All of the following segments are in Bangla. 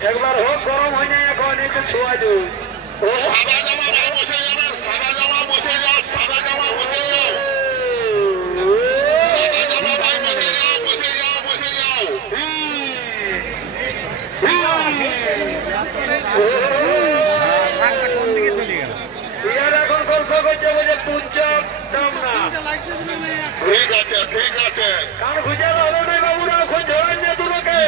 হচ্ছে পুঞ্চা থানার সামনে থানা লেবা মোল্লা সব পয়সা যাবে বুঝালে হবে নাই যাইয়ে ঘুম বুঝা একবার হোক গরম হয় না এখন একটু ছোঁয়া দিন ইয়ার এখন গল্প করছে বলে পুঞ্চক দাম না। ঠিক আছে ঠিক আছে। কারণ খুঁজালে হবে নাই বাবুরা এখন ধরেন না দুটোকে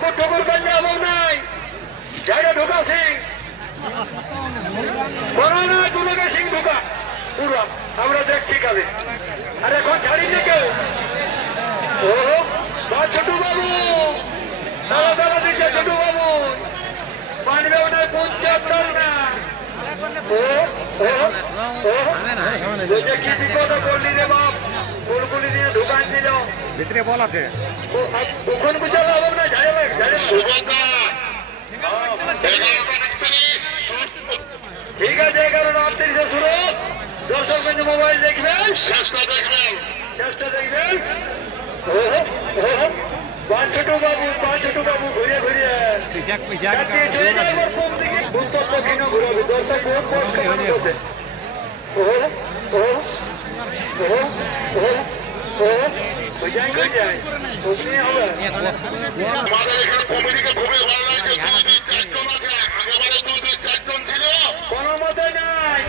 ঠুকুর ঠুকুর করলে হবে নাই। জায়গা ঢোকা সিং করো না দুটোকে সিং ঢোকা। পুরো, আমরা দেখছি কাবে আর এখন ছাড়ি না কেউ। ও, বা ছোট বাবু। দাদা দাদা দিচ্ছে ছোট বাবু। মানবে ওনার পঞ্চাশ টন না। ও ও ও কি বিপদ করলি রে বাপ। কুলকুলি দিয়ে ঢুকান দিল। ভিতরে বল আছে। কখন বুঝালো হবে না ঝাড়ে লাগ ঝাড়ে লাগ। শুভঙ্কর। এগারোটা একত্রিশ ঠিক আছে এগারো আটত্রিশে শুরু দর্শক বন্ধু মোবাইল দেখবেন। শেষটা দেখবেন। চেষ্টা দেখবেন। ওহো, ওহো, পাঁচ ছোট বাবু পাঁচ ছোট বাবু ঘুরে ঘুরে চারটে চলে যায় আমার কোন দিকে? পুস্তক তো কিনে ঘুরাবে দর্শক বহুত কষ্ট করতে ওহো ওহো ওহো। আমাদের এখানে কমিটিকে খুবই ভালো লাগছে দুই দিন চারজন আছে আগেবারে দুই দিন চারজন ছিল কোনো মতে নাই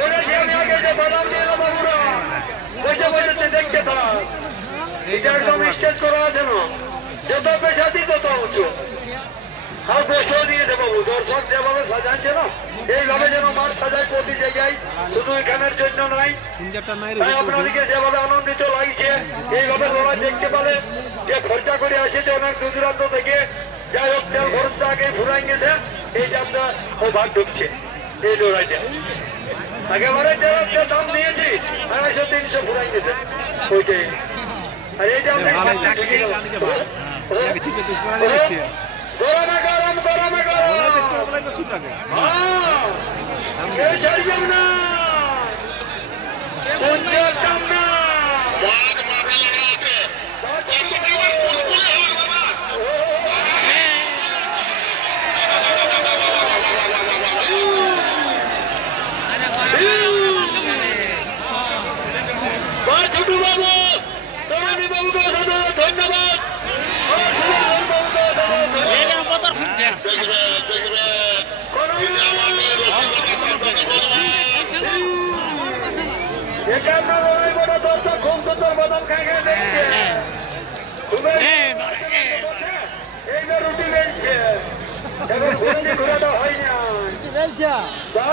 বলেছি আমি আগে যে বাদাম দিয়ে দেবো বাবুরা বসে বসে দেখতে থাক এটা একদম স্টেজ করা আছে না। যত দিই তত উঁচু। আর বসেও দিয়ে দেবো দর্শক যেভাবে সাজাচ্ছে না এইভাবে যেন মাঠ সাজায় প্রতি জায়গায়। শুধু এখানের জন্য নয় তাই আপনাদেরকে যেভাবে আনন্দিত লাগছে এইভাবে লড়াই দেখতে পেলে যে খরচা করে আসছে অনেক দূর দূরান্ত থেকে যাই হোক তেল খরচটা আগে ঘুরাই গেছে এইটা আপনার ভাগ ঢুকছে। এই লড়াইটা। একেবারে তেলের যে দাম নিয়েছি আড়াইশো তিনশো ঘুরাই দিতে ওইটাই। আর এইটা আমরা গরমে গরম গরমে গরম। সেই ছাড়বেন না পঞ্চাশ দাম না মাঠ মাঠে লাগা আছে দর্শক এবার কুলকুলি হবে বাবা বা ছোটু বাবু তরুণী বাবুকে অসাধারণ ধন্যবাদ ও সুন্দর বাবুকে অসাধারণ ধন্যবাদ। দেখবে দেখবে তিনি আমাদের রসিকতা সাবধানে বলবেন একান্ন লড়াই বড় দর্শক খুব সুন্দর বাদাম খাই খাই দেখছে খুবই এই যে রুটি বেলছে এবার ঘুরনি ঘোরাটা হয় না বা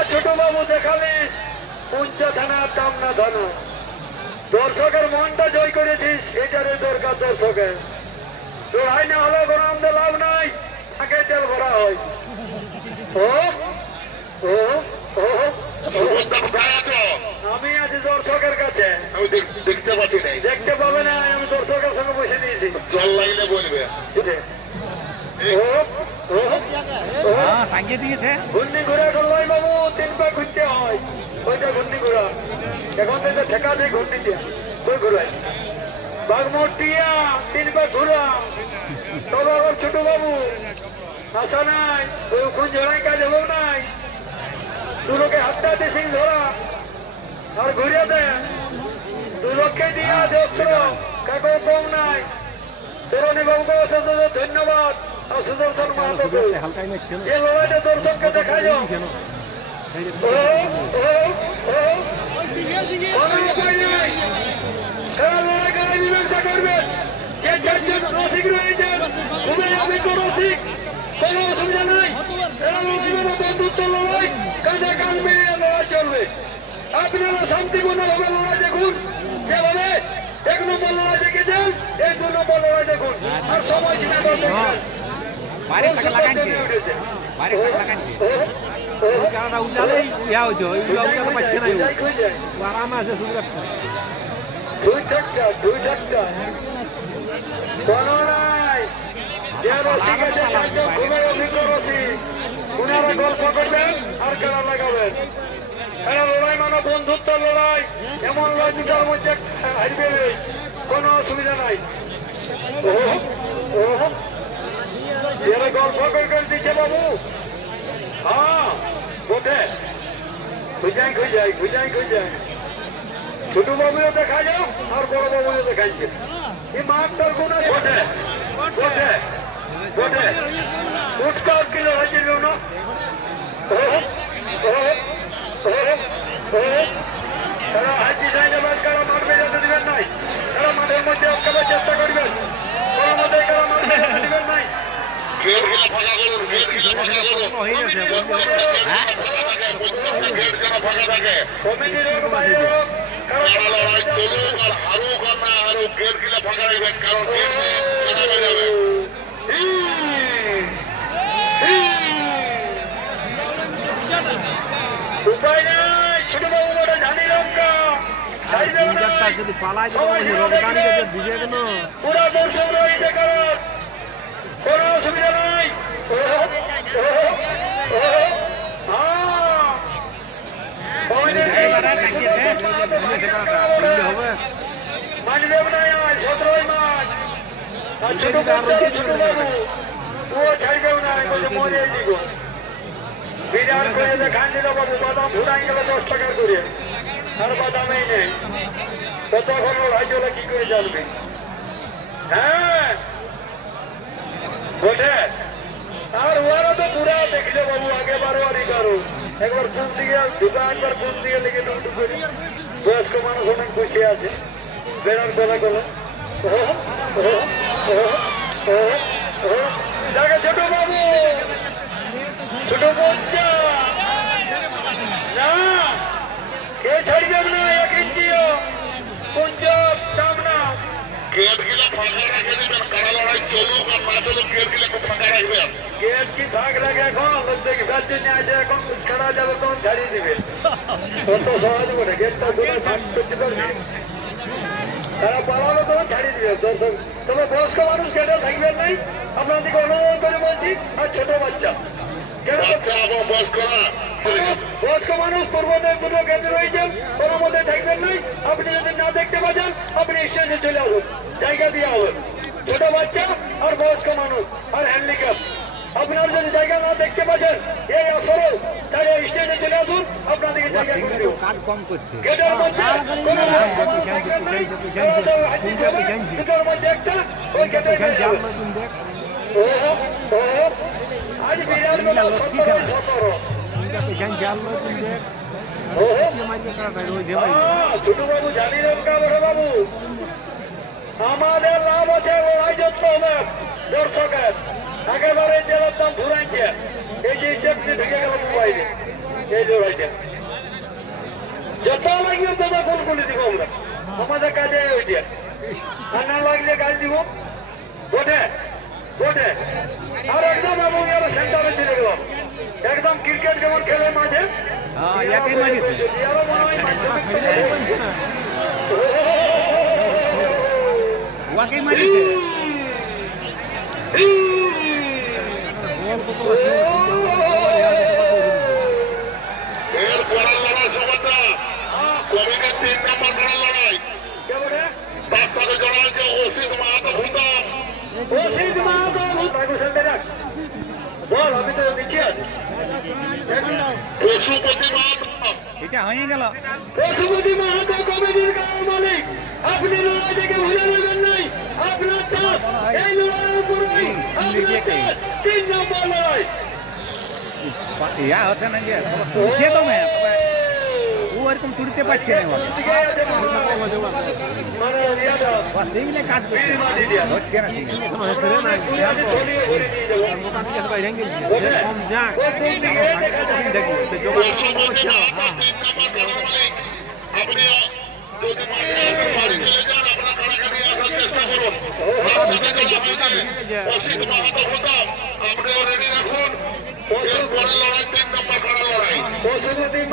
ছোট বাবু দেখালিস পঞ্চ থানা দাম না ধনা দর্শকের মনটা জয় করেছিস এটারে দরকার দর্শকের লড়াই না হলে কোনো আমাদের লাভ নাই আগে তেল ভরা হয় ও ও ও ও সুভদ্রা কোথায় আছো আমি আছি দর্শকের কাছে আমি দেখ- দেখতে পাচ্ছি নাই দেখতে পাবে না আমি দর্শকের সঙ্গে বসে দিয়েছি জল লাগলে বলবে ও ও ও টাঙ্গিয়ে দিয়েছে ঘূর্ণি ঘুরা করলাই বাবু তিন পা ঘুরতে হয় ওইটা ঘূর্ণি ঘুরা এখন থেকে ঠেকা দিয়ে ঘূর্ণি দিয়া ঘুরাই বাঘমটিয়া তিন পা ঘুরা তবে আবার ছোট বাবু আশা নাই ওই কোন জড়াই কাজ হবেও নাই দুলোকে হাতটা দিয়ে ধরা আর ঘুরে দে দুলোককে দিয়া দেখছ কাকো কম নাই তরুণী বাবুকে অশেষ ধন্যবাদ আর সুদর্শন মাহাতোকে যে লড়াইটা দর্শককে দেখা যাও ও ও ও কোনো অসুবিধা নাই এরা মানে বন্ধুত্ব লড়াই কাঁধে কান মিলিয়ে লড়াই চলবে আপনারা শান্তিপূর্ণভাবে লড়াই দেখুন যেভাবে এক নম্বর লড়াই দেখেছেন এই দু নম্বর লড়াই দেখুন আর সময় সীমা দেখবেন বাইরের টাকা লাগাইছে। বাইরের টাকা লাগাইছে কানাডা উঠালেই ইয়া হইতো ইয়া উঠাতে পারছে না ও আরামে আছে একটা দুই চারটা দুই চারটা। কোনো নাই যে রসিক আছে খুবই অভিজ্ঞ রসিক ওনারা গল্প করবেন আর কেনা লাগাবেন। এরা লড়াই মানে বন্ধুত্ব লড়াই। এমন লড়াই দুটার মধ্যে হারবে কোনো অসুবিধা নাই। ও ও গল্প করে দিচ্ছে বাবু। হ্যাঁ ওঠে। খুঁজাই খুঁজাই খুঁজাই খুঁজাই। ছোট বাবুও দেখা যাও আর বড় বাবুও দেখাইছে। এই মাঠটার কোন ঘটে ঘটে ঘটে উঠকার কিলো হয়েছিল না। তারা হাজি সাইনাবাদ কারা মারবে যেতে দিবেন নাই। তারা মাঠের মধ্যে আটকাবার চেষ্টা করবেন। উপায় নাই ছোট বাবু বড় ধানি লঙ্কা যদি পালাই যদি দিবে কেন পুরা মৌসুম রয়েছে কারণ কোনো অসুবিধা নাই। না সতেরোই মাস ছোট ছোট বাবু। ও ছাড়বেও না মরে দিব। বিরাট করে দেখান দিল বাবু বাদাম ফুটাই গেল দশ টাকা করে। আর বাদামই নেই। কতক্ষণ লড়াই চলে কি করে জানবে? হ্যাঁ? বটে আর ওরা তো পুরা দেখলে বাবু, আগে বারো আর এগারো একবার কোন দিকে দুটো একবার কোন দিকে লেগে দুটো করে। বয়স্ক মানুষ অনেক বসে আছে। বেড়ার গলা গলা ছোট বাবু। ছোট বচ্চা। না। কে ছাড়বেন না? এক ইঞ্চিও। পঞ্জাব দাম না। চলুক আর না চলুক গেটগুলো খুব ফাঁকা রাখবেন গেট কি থাক লাগে এখন? দেখি ফ্যাচুন আছে এখন। খেলা যাবে তখন ছাড়িয়ে দিবে। কত সহজ করে গেটটা দূরে করতে পারবি তারা পালাবে তখন ছাড়িয়ে দিবে। তবে বয়স্ক মানুষ গেটে থাকবেন নাই? আপনাদেরকে অনুরোধ করে বলছি আর ছোট বাচ্চা। বয়স্ক মানুষ পূর্বদের দুটো কেন্দ্র রয়েছেন কোনো মধ্যে থাকবেন নাই? আপনি যদি না দেখতে পাচ্ছেন আপনি স্টেজে চলে আসুন। জায়গা দিয়ে হবে ছোট বাচ্চা আর বয়স্ক মানুষ আর হ্যান্ডিক্যাপ আপনার যদি জায়গা না দেখতে পাচ্ছেন এই আসরে তাহলে স্টেজে চলে আসুন আপনাদেরকে জায়গা করে সিঙ্গারেও কাজ কম করছে। গেটের মধ্যে কোনো মধ্যে একটা ওই পয়সা জাল নতুন দেখ ও ও আজ বিরাট বেলা সতেরো ও ছোট বাবু জানি রঙ্কা বড় বাবু আমাদের লাভ আছে লড়াই যত হবে দর্শকের। একেবারে জেলার দাম ঘুরাইছে। এই যে চাকরি ঢেকে গেল মোবাইলে এই লড়াইটা যত লাগবে তত গোল করে দিব আমরা। আমাদের কাজে ওইটা আর না লাগলে কাজ দিব। গোটে গোটে আর একদম এবং এরা সেন্টারে চলে গেলাম। একদম ক্রিকেট যেমন খেলে মাঝে আরও মনে হয় মাধ্যমিক থেকে ওয়াকেই মারিছে তিন নম্বর করার লড়াই? তার সাথে জড়া হয়েছে অসিত মাহাতো ভূতম রশিদ মাহাতো রাখ। বল আমি তো নিচে আছি এটা হয়ে গেল। পশুপতি মাহাতো কমিটির গাঁয়ের মালিক আপনি লড়াই থেকে ভুলে নেবেন নাই। আপনার চাষ এই লড়াইয়ের উপরেই তিন নম্বর লড়াই। ইয়া হচ্ছে না যে তুলছে তো মে ওরকম তুলতে পারছে না সেইগুলো কাজ করছে। হচ্ছে না আপনি যদি মাঠে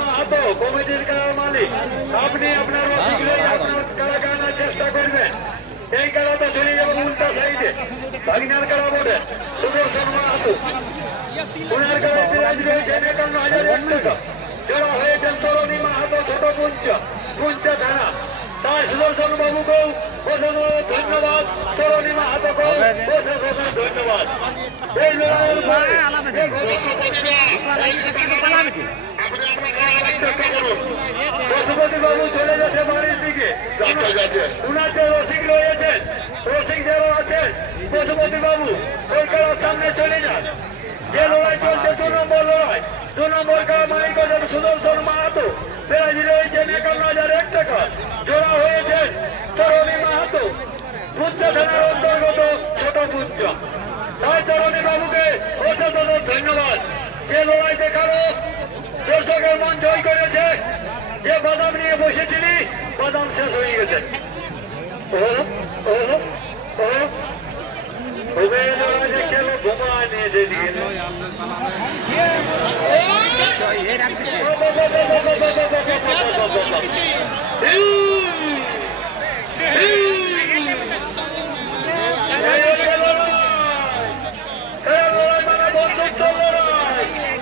মাহাতো কমিটির খেলার মালিক। আপনি আপনার লয়ে আপনার খেলা খেলার চেষ্টা করবেন। এই খেলাটা চলে যাবে উল্টা সাইডে। ভাগিনার খেলা বলে সুদর্শন মাহাতো ওনার তার সুদর্শন বাবুকেও ধন্যবাদ। তরণী অসংখ্য ধন্যবাদ। এই লড়াইয়ের পশুপতি বাবু চলে বাড়ির দিকে। উনার যে রসিক রয়েছেন। রসিক যারা আছেন পশুপতি বাবু ওই খেলার সামনে চলে যান। যে লড়াই চলছে দু নম্বর লড়াই। দু নম্বর খেলা মালিক সুদর্শন মাহাতো। প্রাইজ রয়েছেন একান্ন হাজার এক টাকা জোড়া হয়েছেন তরণী মাহাতো পুঞ্চা থানার অন্তর্গত ছোট পুঞ্চা তাই তরণী বাবুকে অসংখ্য ধন্যবাদ। যে লড়াই দেখাল, দর্শকের মন জয় করেছে। যে বাদাম নিয়ে বসেছিলি, বাদাম শেষ হয়ে গেছে। ও ও ও ওবে লড়াই দেখে লোক ঘুমায় নিয়ে যেদিকে জয়, এ রাখতেছে।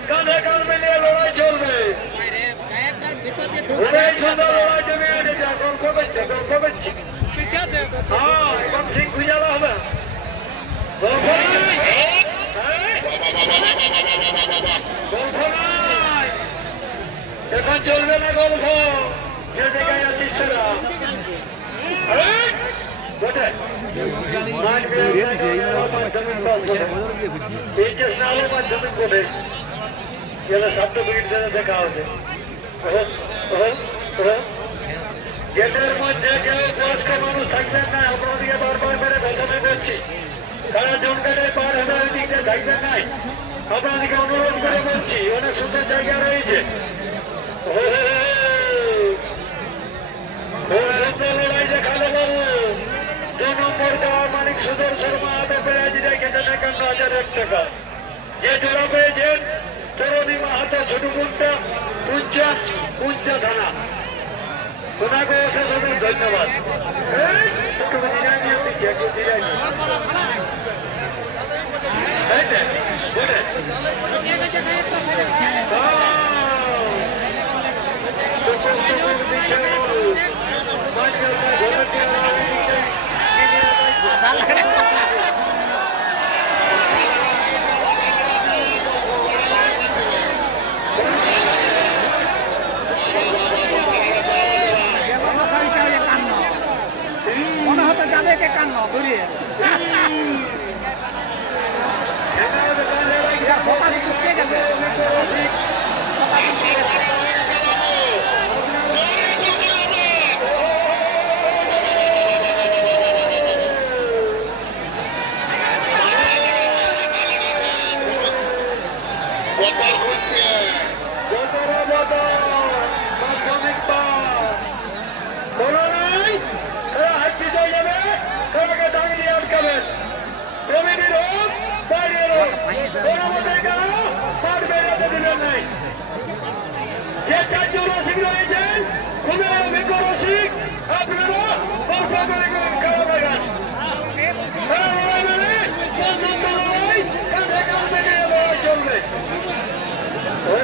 কাঁধে কাঁধ মিলিয়ে লড়াই চলবে অনেক সুন্দর লড়াই জমে উঠেছে গল্প করছে গল্প করছে হ্যাঁ এখন চলবে না গল্প যে জায়গায় আছিস না মাধ্যমিক গেলে সার্টিফিকেট দিয়ে দেখা হচ্ছে। গেটের মধ্যে কেউ বয়স্ক মানুষ থাকবেন না। আপনাদেরকে বারবার করে ঘোষণা করছি সারা জনকাটে পার হবে ওই দিকটা থাকবেন নাই আপনাদেরকে অনুরোধ করে বলছি অনেক সুন্দর জায়গা রয়েছে। ওহ, খুব সুন্দর লড়াই দেখাল বাবু দু নম্বর দেওয়ার মালিক সুদর্শন মাহাতো পেরাজি রেখেছেন একান্ন হাজার এক টাকা। যে জোড়া পেয়েছেন তরণী মাহাতো ঝুটুকুন্ডা কুঞ্চা কুঞ্চা থানা ওনাকে অসংখ্য ধন্যবাদ। এই, একটু জিরাই নিয়ে দিচ্ছি, একটু জিরাই নিয়ে। এই যে, বলে। গেল না গাড়িটা একান্ন। মনে হতো যাবে একান্ন ঘুরে এর কথা তো টুকতে গেছে বসার করছে বদরা বদর, মাধ্যমিক পাস। বলো নাই, এরা হাত জিতে যাবে, এরাকে দাঁড়িয়ে আটকাবেন। কমিটির হোক, বাইরের হোক, কোনো মতে কেন মাঠ বেরোতে দিবেন নাই। যে চারজন রসিক রয়েছেন, খুবই অভিজ্ঞ রসিক, আপনারা অল্প করে খেলা দেখান। খেলা লড়াই মানে পর্যন্ত লড়াই, কাঁধে কাঁধ মিলিয়ে লড়াই চলবে। ও, ও, ও,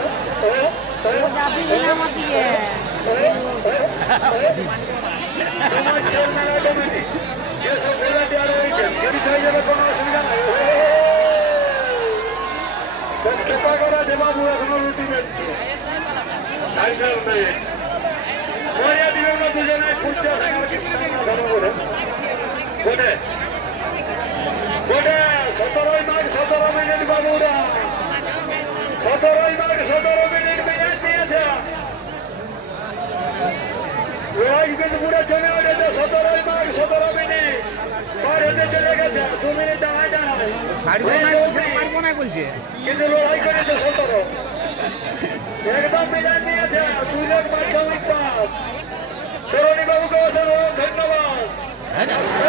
তোমার চেয়ারম্যান কমিটি যেসব ভলান্টিয়ার রয়েছে যদি হয়ে যাবে কোনো অসুবিধা নাই চেষ্টা করা দেবাবু এখনও রুটি বেঁচছে সতেরোই মাঘ সতেরো মিনিট বাবুরা সতেরোই মাঘ সতেরো মিনিট মিনিট নিয়েছে জমে উঠেছে সতেরোই মাঘ সতেরো মিনিট পার হতে চলে গেছে দু মিনিট দাঁড়ায় দাঁড়ায় কিন্তু লড়াই করেছে ধন্যবাদ